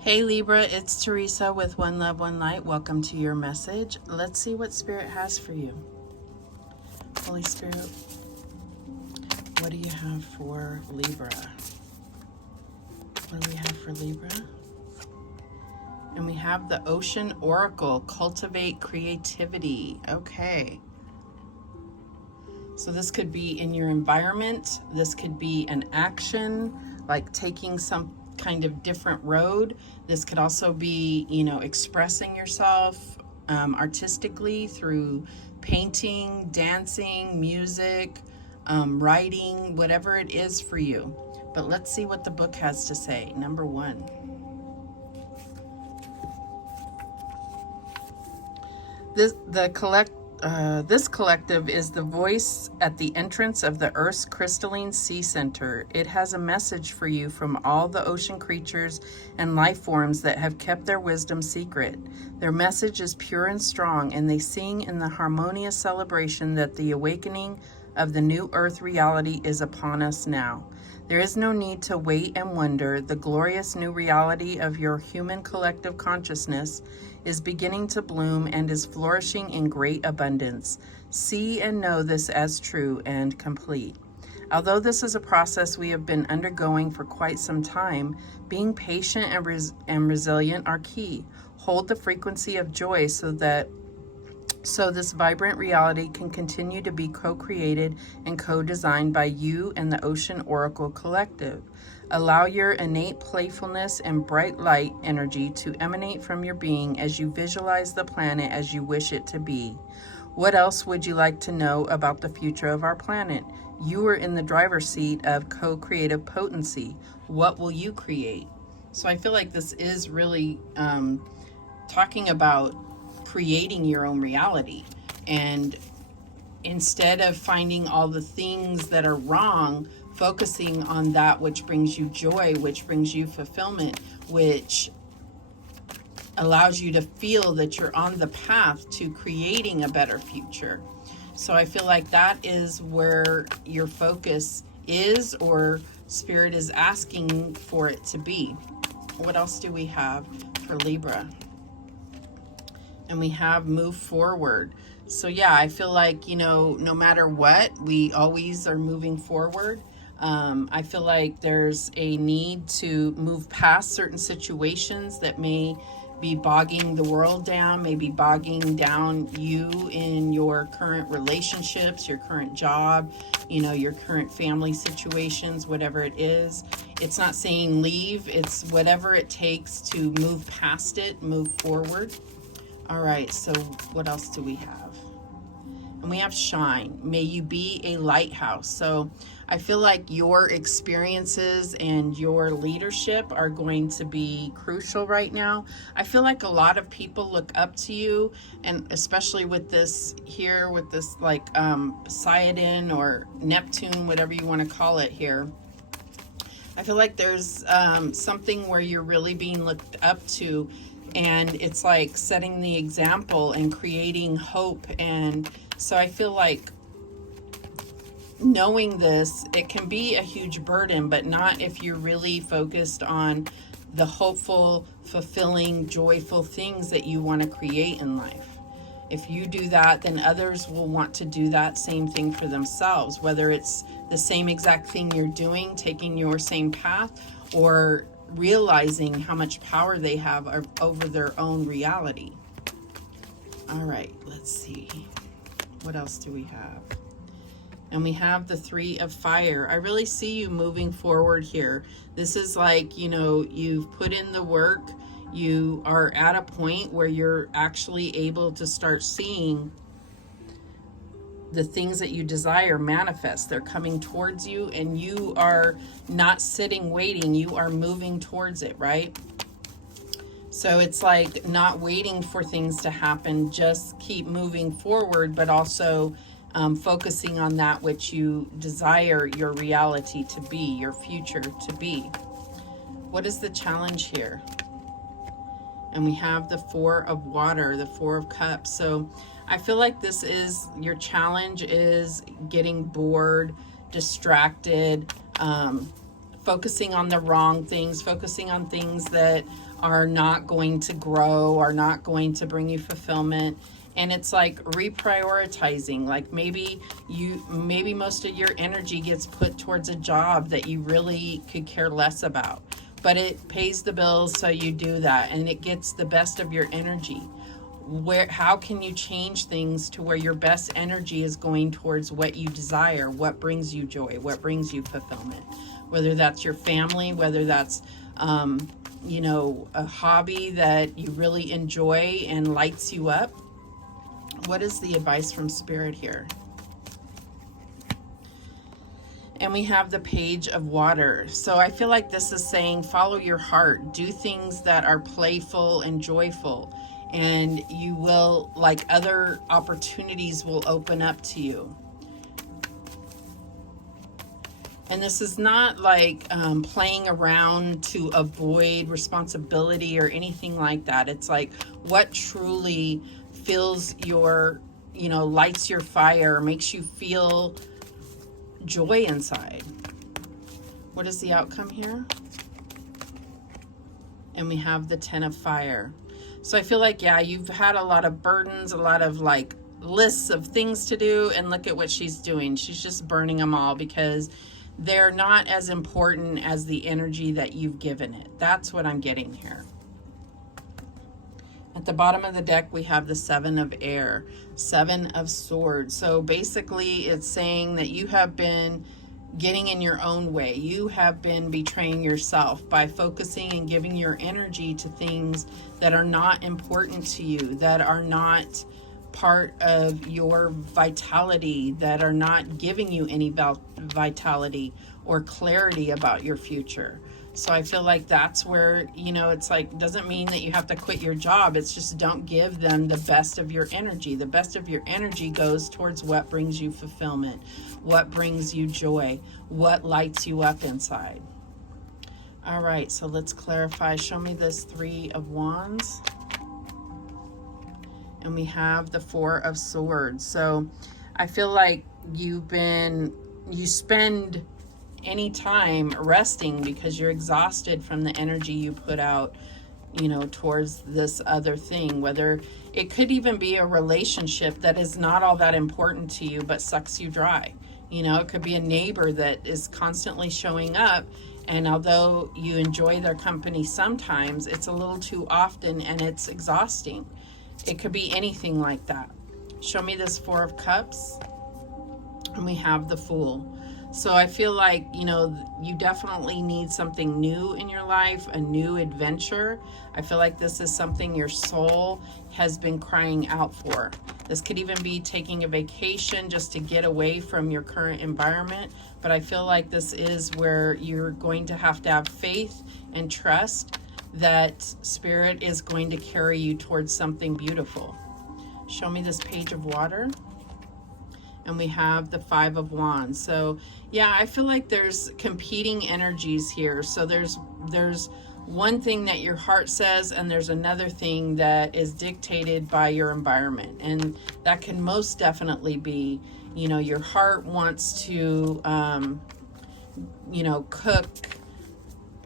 Hey Libra, it's Teresa with One Love, One Light. Welcome to your message. Let's see what Spirit has for you. Holy Spirit, what do you have for Libra? What do we have for Libra? And we have the Ocean Oracle, cultivate creativity. Okay. So this could be in your environment. This could be an action, like taking some kind of different road. This could also be, expressing yourself artistically through painting, dancing, music, writing, whatever it is for you. But let's see what the book has to say. Number one. This collective is the voice at the entrance of the Earth's crystalline sea center. It has a message for you from all the ocean creatures and life forms that have kept their wisdom secret. Their message is pure and strong, and they sing in the harmonious celebration that the awakening of the new Earth reality is upon us now. There is no need to wait and wonder. The glorious new reality of your human collective consciousness is beginning to bloom and is flourishing in great abundance. See and know this as true and complete. Although this is a process we have been undergoing for quite some time, being patient and resilient are key. Hold the frequency of joy so this vibrant reality can continue to be co-created and co-designed by you and the Ocean Oracle Collective. Allow your innate playfulness and bright light energy to emanate from your being as you visualize the planet as you wish it to be. What else would you like to know about the future of our planet? You are in the driver's seat of co-creative potency. What will you create? So I feel like this is really talking about creating your own reality. And instead of finding all the things that are wrong, focusing on that which brings you joy, which brings you fulfillment, which allows you to feel that you're on the path to creating a better future. So I feel like that is where your focus is, or Spirit is asking for it to be. What else do we have for Libra? And we have move forward. So yeah, I feel like, no matter what, we always are moving forward. I feel like there's a need to move past certain situations that may be bogging the world down, maybe bogging down you in your current relationships, your current job, your current family situations, whatever it is. It's not saying leave, it's whatever it takes to move past it, move forward. All right, so what else do we have? And we have shine. May you be a lighthouse. So I feel like your experiences and your leadership are going to be crucial right now. I feel like a lot of people look up to you, and especially with this here, with this like Poseidon or Neptune, whatever you want to call it here. I feel like there's something where you're really being looked up to, and it's like setting the example and creating hope. And so I feel like knowing this, it can be a huge burden, but not if you're really focused on the hopeful, fulfilling, joyful things that you want to create in life. If you do that, then others will want to do that same thing for themselves, whether it's the same exact thing you're doing, taking your same path, or realizing how much power they have over their own reality. All right, let's see. What else do we have? And we have the Three of Fire. I really see you moving forward here. This is like, you've put in the work. You are at a point where you're actually able to start seeing the things that you desire manifest. They're coming towards you, and you are not sitting waiting. You are moving towards it, right? So it's like not waiting for things to happen. Just keep moving forward, but also focusing on that which you desire your reality to be, your future to be. What is the challenge here? And we have the Four of Water, the Four of Cups. So I feel like this is your challenge, is getting bored, distracted, focusing on the wrong things, focusing on things that are not going to grow, are not going to bring you fulfillment. And it's like reprioritizing. Like maybe most of your energy gets put towards a job that you really could care less about, but it pays the bills, so you do that, and it gets the best of your energy. How can you change things to where your best energy is going towards what you desire, what brings you joy, what brings you fulfillment? Whether that's your family, whether that's a hobby that you really enjoy and lights you up. What is the advice from Spirit here? And we have the Page of Water. So I feel like this is saying, follow your heart. Do things that are playful and joyful. And you will, like, other opportunities will open up to you. And this is not like playing around to avoid responsibility or anything like that. It's like what truly fills your, lights your fire, makes you feel joy inside. What is the outcome here? And we have the Ten of Fire. So I feel like, yeah, you've had a lot of burdens, a lot of like lists of things to do, and look at what she's doing. She's just burning them all because they're not as important as the energy that you've given it. That's what I'm getting here. At the bottom of the deck, we have the Seven of Air, Seven of Swords. So basically, it's saying that you have been getting in your own way. You have been betraying yourself by focusing and giving your energy to things that are not important to you, that are not part of your vitality, that are not giving you any vitality or clarity about your future. So I feel like that's where, it's like, doesn't mean that you have to quit your job. It's just don't give them the best of your energy. The best of your energy goes towards what brings you fulfillment, what brings you joy, what lights you up inside. All right, so let's clarify. Show me this Three of Wands. And we have the Four of Swords. So I feel like you spend any time resting because you're exhausted from the energy you put out, towards this other thing. Whether it could even be a relationship that is not all that important to you, but sucks you dry. It could be a neighbor that is constantly showing up, and although you enjoy their company sometimes, it's a little too often and it's exhausting. It could be anything like that. Show me this Four of Cups. And we have the Fool. So I feel like, you definitely need something new in your life, a new adventure. I feel like this is something your soul has been crying out for. This could even be taking a vacation just to get away from your current environment. But I feel like this is where you're going to have faith and trust that Spirit is going to carry you towards something beautiful. Show me this Page of Water. And we have the Five of Wands. So yeah, I feel like there's competing energies here. So there's one thing that your heart says, and there's another thing that is dictated by your environment. And that can most definitely be, your heart wants to, cook,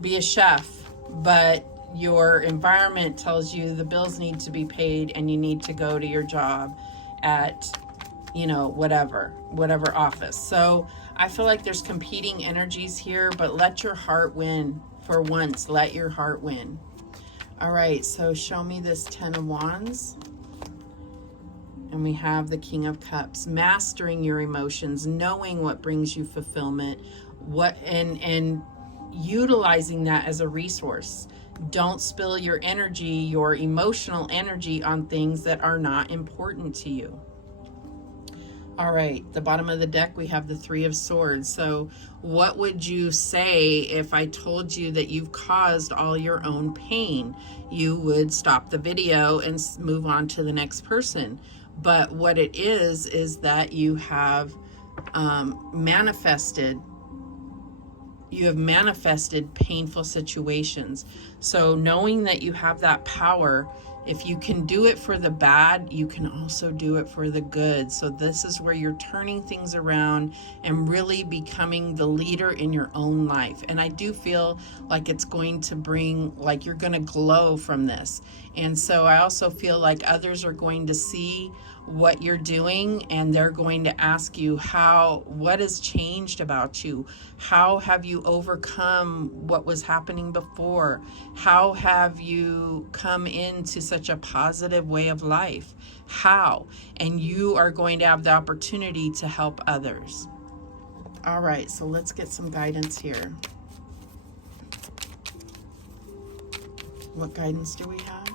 be a chef, but your environment tells you the bills need to be paid and you need to go to your job at whatever office. So I feel like there's competing energies here, but let your heart win for once. Let your heart win. All right, so show me this Ten of Wands. And we have the King of Cups. Mastering your emotions, knowing what brings you fulfillment, and utilizing that as a resource. Don't spill your energy, your emotional energy, on things that are not important to you. All right, the bottom of the deck, we have the Three of Swords. So what would you say if I told you that you've caused all your own pain? You would stop the video and move on to the next person. But what it is that you have manifested painful situations. So knowing that you have that power if you can do it for the bad, you can also do it for the good. So this is where you're turning things around and really becoming the leader in your own life. And I do feel like it's going to bring, like you're going to glow from this. And so I also feel like others are going to see what you're doing, and they're going to ask you what has changed about you? How have you overcome what was happening before? How have you come into such a positive way of life? How? And you are going to have the opportunity to help others. All right, so let's get some guidance here. What guidance do we have?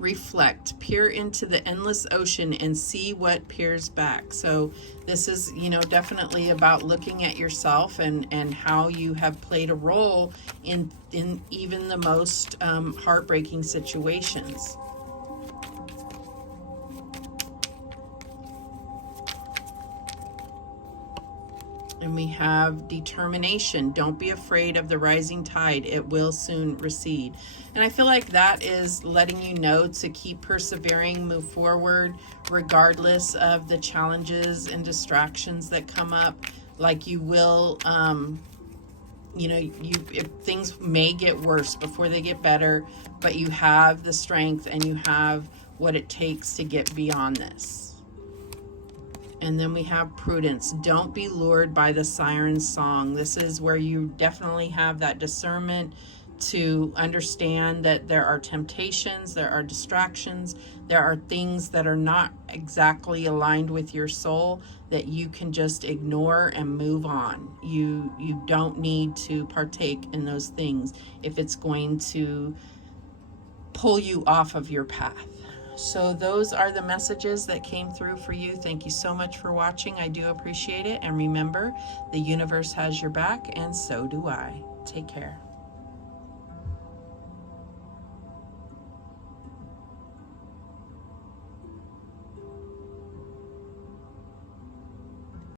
Reflect, peer into the endless ocean and see what peers back. So this is, definitely about looking at yourself and how you have played a role in even the most heartbreaking situations. And we have determination. Don't be afraid of the rising tide. It will soon recede. And I feel like that is letting you know to keep persevering, move forward, regardless of the challenges and distractions that come up. Like you will, things may get worse before they get better, but you have the strength and you have what it takes to get beyond this. And then we have prudence. Don't be lured by the siren's song. This is where you definitely have that discernment to understand that there are temptations, there are distractions, there are things that are not exactly aligned with your soul that you can just ignore and move on. You don't need to partake in those things if it's going to pull you off of your path. So those are the messages that came through for you. Thank you so much for watching. I do appreciate it. And remember, the universe has your back, and so do I. Take care.